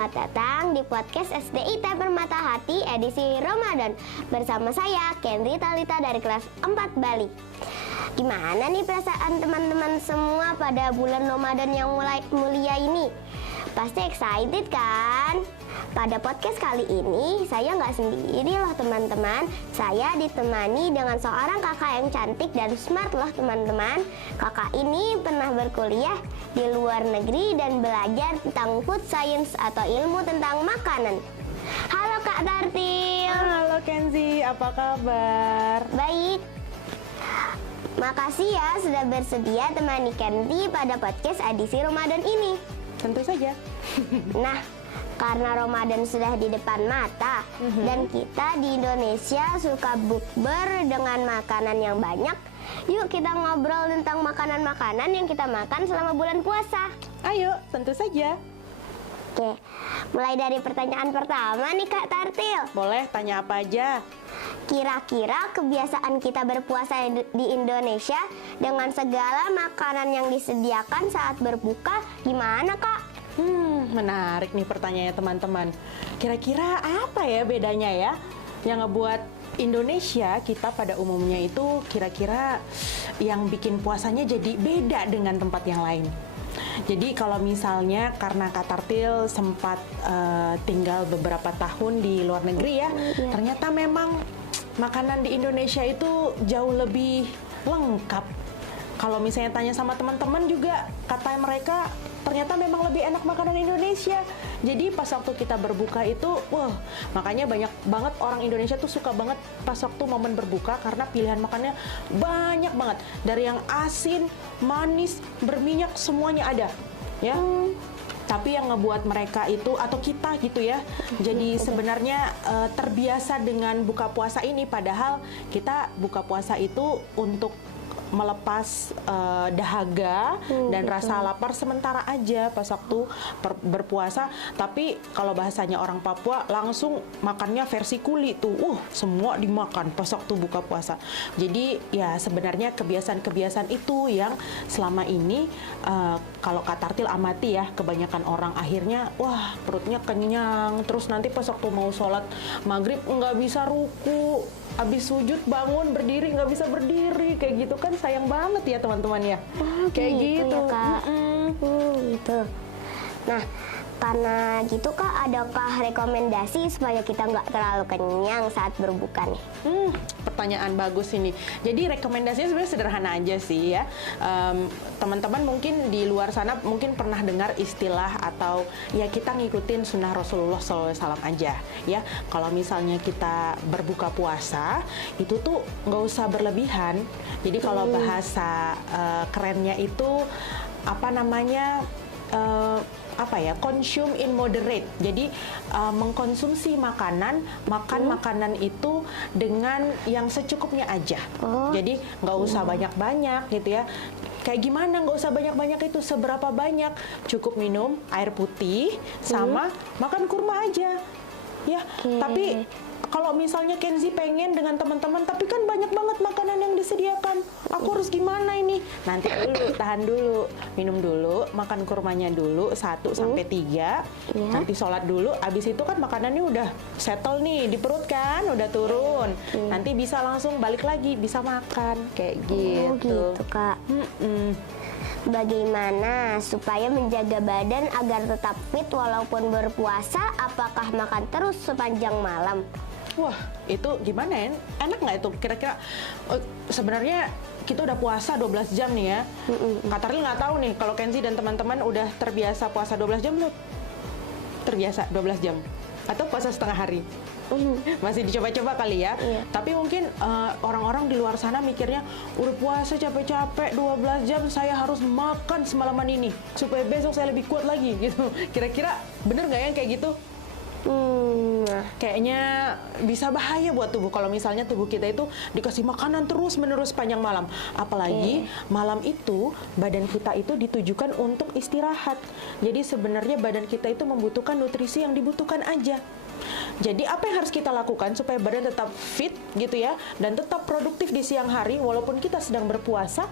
Selamat datang di podcast SDIT Permata Hati edisi Ramadan. Bersama saya, Kendri Talita dari kelas 4 Bali. Gimana nih perasaan teman-teman semua pada bulan Ramadan yang mulai mulia ini? Pasti excited kan? Pada podcast kali ini, saya nggak sendiri loh teman-teman. Saya ditemani dengan seorang kakak yang cantik dan smart loh teman-teman. Kakak ini pernah berkuliah di luar negeri dan belajar tentang food science atau ilmu tentang makanan. Halo Kak Tartil. Halo Kenzi, apa kabar? Baik. Makasih ya sudah bersedia temani Kenzi pada podcast edisi Ramadan ini. Tentu saja. Nah, karena Ramadan sudah di depan mata dan kita di Indonesia suka bukber dengan makanan yang banyak, yuk kita ngobrol tentang makanan-makanan yang kita makan selama bulan puasa. Ayo, tentu saja. Oke, mulai dari pertanyaan pertama nih Kak Tartil. Boleh tanya apa aja? Kira-kira kebiasaan kita berpuasa di Indonesia dengan segala makanan yang disediakan saat berbuka gimana Kak? Menarik nih pertanyaannya teman-teman. Kira-kira apa ya bedanya ya yang ngebuat Indonesia kita pada umumnya itu kira-kira yang bikin puasanya jadi beda dengan tempat yang lain? Jadi kalau misalnya karena Kak Tartil sempat tinggal beberapa tahun di luar negeri ya, ternyata memang makanan di Indonesia itu jauh lebih lengkap. Kalau misalnya tanya sama teman-teman juga, kata mereka ternyata memang lebih enak makanan Indonesia. Jadi pas waktu kita berbuka itu, wah, makanya banyak banget orang Indonesia tuh suka banget pas waktu momen berbuka karena pilihan makannya banyak banget. Dari yang asin, manis, berminyak, semuanya ada. Ya. Tapi yang ngebuat mereka itu atau kita gitu ya, jadi sebenarnya terbiasa dengan buka puasa ini, padahal kita buka puasa itu untuk melepas dahaga dan rasa lapar sementara aja pas waktu berpuasa. Tapi kalau bahasanya orang Papua langsung makannya versi kuli tuh, semua dimakan pas waktu buka puasa. Jadi ya sebenarnya kebiasaan-kebiasaan itu yang selama ini kalau Kak Tartil amati ya, kebanyakan orang akhirnya wah perutnya kenyang, terus nanti pas waktu mau sholat maghrib nggak bisa ruku, habis sujud bangun berdiri nggak bisa berdiri, kayak gitu kan sayang banget ya teman-teman ya. Kayak gitu ya, Kak. Gitu. Nah, karena gitu Kak, adakah rekomendasi supaya kita nggak terlalu kenyang saat berbuka nih? Pertanyaan bagus ini. Jadi rekomendasinya sebenarnya sederhana aja sih ya. Teman-teman mungkin di luar sana mungkin pernah dengar istilah atau ya kita ngikutin sunnah Rasulullah SAW aja ya. Kalau misalnya kita berbuka puasa itu tuh nggak usah berlebihan. Jadi kalau bahasa kerennya itu apa namanya? Consume in moderate. Jadi mengkonsumsi makanan makanan itu dengan yang secukupnya aja. Jadi nggak usah banyak-banyak gitu ya. Kayak gimana nggak usah banyak-banyak itu, seberapa banyak? Cukup minum air putih sama makan kurma aja. Ya, tapi kalau misalnya Kenzi pengen dengan teman-teman, tapi kan banyak banget makanan yang disediakan. Aku harus gimana ini? Nanti dulu, tahan dulu, minum dulu, makan kurmanya dulu 1 sampai 3. Nanti sholat dulu, abis itu kan makanannya udah settle nih di perut kan, udah turun. Nanti bisa langsung balik lagi, bisa makan kayak gitu. Gitu Kak. Bagaimana supaya menjaga badan agar tetap fit walaupun berpuasa? Apakah makan terus sepanjang malam? Wah, itu gimana ya? Enak nggak itu? Kira-kira sebenarnya kita udah puasa 12 jam nih ya. Kak Tartil nggak tahu nih kalau Kenzi dan teman-teman udah terbiasa puasa 12 jam belum? Terbiasa 12 jam? Atau puasa setengah hari? Masih dicoba-coba kali ya. Tapi mungkin orang-orang di luar sana mikirnya udah puasa capek-capek 12 jam saya harus makan semalaman ini supaya besok saya lebih kuat lagi gitu. Kira-kira bener nggak yang kayak gitu? Kayaknya bisa bahaya buat tubuh kalau misalnya tubuh kita itu dikasih makanan terus-menerus panjang malam. Apalagi malam itu badan kita itu ditujukan untuk istirahat. Jadi sebenarnya badan kita itu membutuhkan nutrisi yang dibutuhkan aja. Jadi apa yang harus kita lakukan supaya badan tetap fit gitu ya dan tetap produktif di siang hari walaupun kita sedang berpuasa?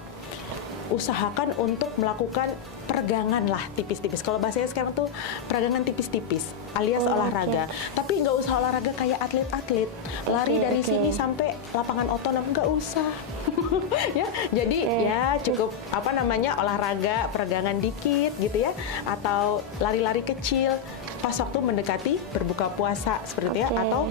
usahakan untuk melakukan peregangan lah tipis-tipis. Kalau bahasanya sekarang tuh peregangan tipis-tipis alias olahraga. Tapi nggak usah olahraga kayak atlet-atlet. Lari dari sini sampai lapangan otonom, nggak usah. Ya, jadi ya cukup olahraga peregangan dikit gitu ya, atau lari-lari kecil pas waktu mendekati berbuka puasa seperti itu ya, atau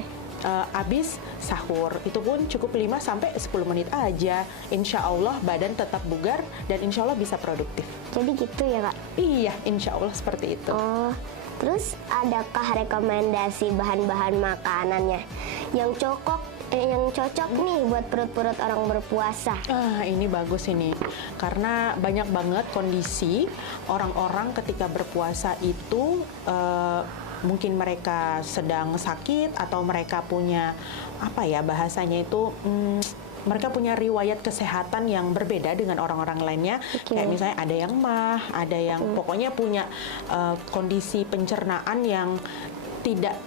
habis sahur. Itu pun cukup 5 sampai 10 menit aja. Insya Allah badan tetap bugar dan insya Allah bisa produktif. Jadi gitu ya Kak? Iya, insya Allah seperti itu. Oh, terus adakah rekomendasi bahan-bahan makanannya yang cocok nih buat perut-perut orang berpuasa? Ini bagus ini, karena banyak banget kondisi orang-orang ketika berpuasa itu mungkin mereka sedang sakit atau mereka punya bahasanya itu mereka punya riwayat kesehatan yang berbeda dengan orang-orang lainnya. Kayak misalnya ada yang mah, ada yang pokoknya punya kondisi pencernaan yang tidak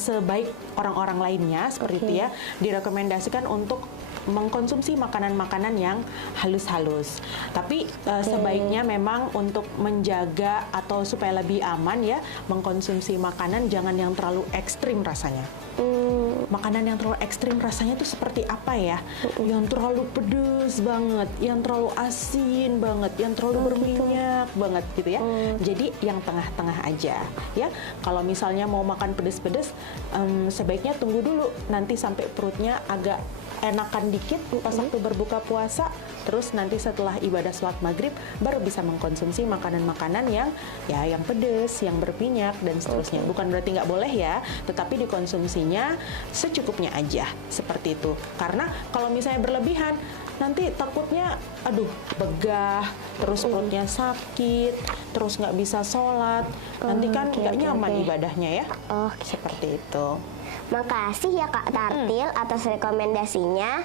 sebaik orang-orang lainnya seperti itu ya. Direkomendasikan untuk mengkonsumsi makanan-makanan yang halus-halus. Tapi sebaiknya memang untuk menjaga atau supaya lebih aman ya, mengkonsumsi makanan jangan yang terlalu ekstrim rasanya. Makanan yang terlalu ekstrim rasanya itu seperti apa ya? Yang terlalu pedes banget, yang terlalu asin banget, yang terlalu berminyak banget gitu ya. Jadi yang tengah-tengah aja ya. Kalau misalnya mau makan pedes-pedes, sebaiknya tunggu dulu nanti sampai perutnya agak enakan dikit pas waktu berbuka puasa, terus nanti setelah ibadah sholat maghrib baru bisa mengkonsumsi makanan-makanan yang pedas, yang berminyak dan seterusnya. Bukan berarti nggak boleh ya, tetapi dikonsumsinya secukupnya aja seperti itu. Karena kalau misalnya berlebihan, nanti takutnya begah, terus perutnya sakit, terus nggak bisa sholat, nanti kan nggak nyaman ibadahnya ya. Seperti itu. Makasih ya Kak Tartil atas rekomendasinya.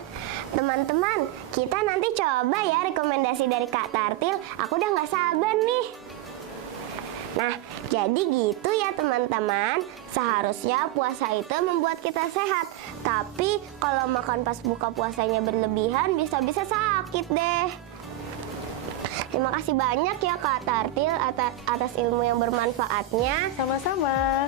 Teman-teman, kita nanti coba ya rekomendasi dari Kak Tartil. Aku udah nggak sabar nih. Nah, jadi gitu ya teman-teman. Seharusnya puasa itu membuat kita sehat. Tapi kalau makan pas buka puasanya berlebihan, bisa-bisa sakit deh. Terima kasih banyak ya Kak Tartil atas ilmu yang bermanfaatnya. Sama-sama.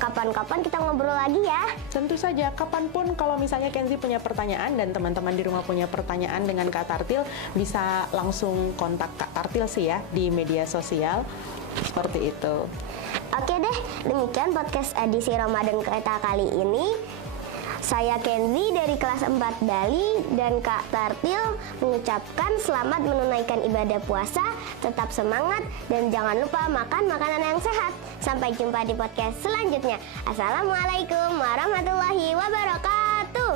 Kapan-kapan kita ngobrol lagi ya. Tentu saja, kapanpun kalau misalnya Kenzi punya pertanyaan dan teman-teman di rumah punya pertanyaan dengan Kak Tartil, bisa langsung kontak Kak Tartil sih ya di media sosial. Seperti itu. Oke deh, demikian podcast edisi Ramadan kita kali ini. Saya Kenzi dari kelas 4 Bali dan Kak Tartil mengucapkan selamat menunaikan ibadah puasa, tetap semangat dan jangan lupa makan makanan yang sehat. Sampai jumpa di podcast selanjutnya. Assalamualaikum warahmatullahi wabarakatuh.